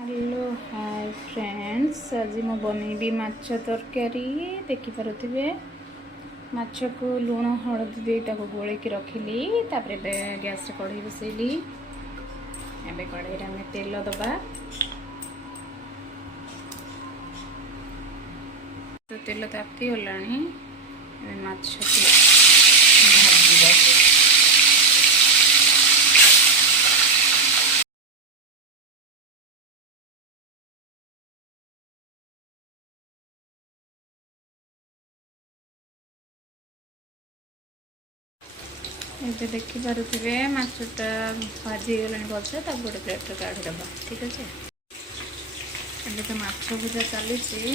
Hello hi friends, आज मैं बनैबी माछ तरकारी। देखिपे माछ को लुण हलदी दे गोल रखिली। गैस कढ़ई बसैली। एबे कढ़ई में तेल दबा। तो तेल तापी गला माछ भाज। ये देखिपे माछटा भाजी गला भलसे गोटे प्लेट काढ़ीदबा। ठीक अच्छे। अभी तो माछ भजा चली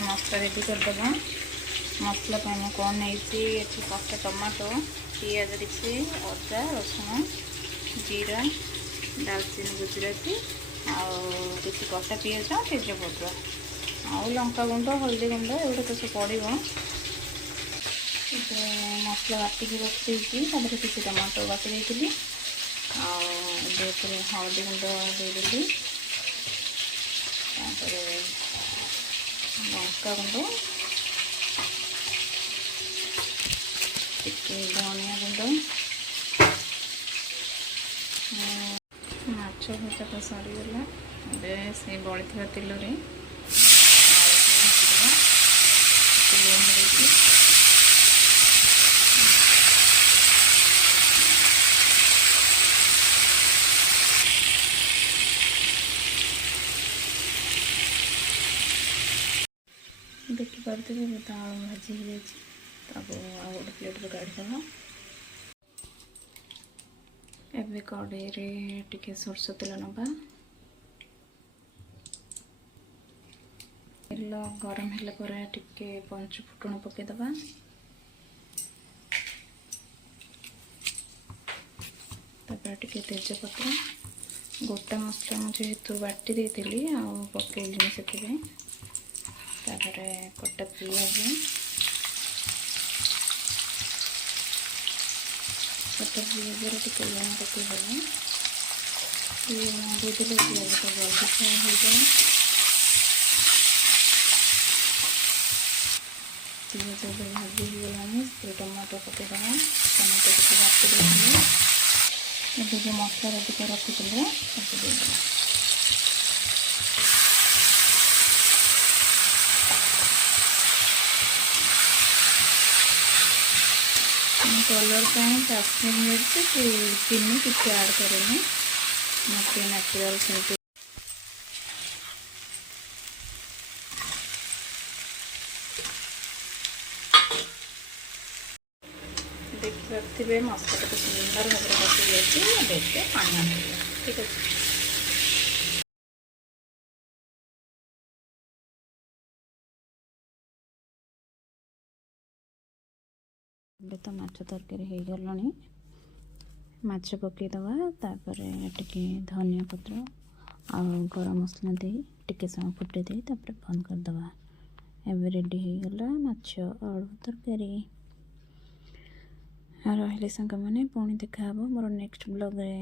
मसला रेडी करदबा। मसला मैं कौन नहीं कटा टमाटो, पियाज किसी, अदा रसुण, जीरा, दालचीनी, गुजराती आउ कटा पियाज, तेजपत्र आउ लंका गुंड, हल्दी गुंड एगुड़ा तो सब पड़ो। मसला बाटिकी रखी किसी टमाटो बाटी देती। हल्दी गुंड देदेली, लंका गुंड, धनिया गुंड। माछ भजा तो सरीगला। से बड़ी तेल रे देखिपे तो आलू भाजी हो गोटे प्लेट काढ़ीदबा। एबे कढ़ई टिके सोरष तेल नबा। तेल गरम है टिके पंच फुटण पकेदबा। टिके तेजपत्र, गोटा मसला मुझे बाटी देती पकईली से कटा पियाज, कटा पियाज टिके लुण पकईदेवे। लुण देदेले पियाज तो जल्दी फ्राए हो जाए। पियाज भाजी होगा टमाटो पकईदेवा। टमाटो को बाटी देते जो मसला रेडी कर रखी कलर काश्मीर मिर्च चीनी किसी ऐड करें मत नेचुरल से। देखिए मसला तो सुंदर भाव कषि जाए। पानी ठीक अच्छे। तो माछ तरकारी हो गला। माछ पकईदबा। टिके धनिया पत्र आ गरम मसला दे टिके समय फुटे दे बंद करदबा। एबे रेडी हो गला माछ आलू तरकारी। रहिले सांग मैंने पुणी देखा मोर नेक्स्ट ब्लॉग रे।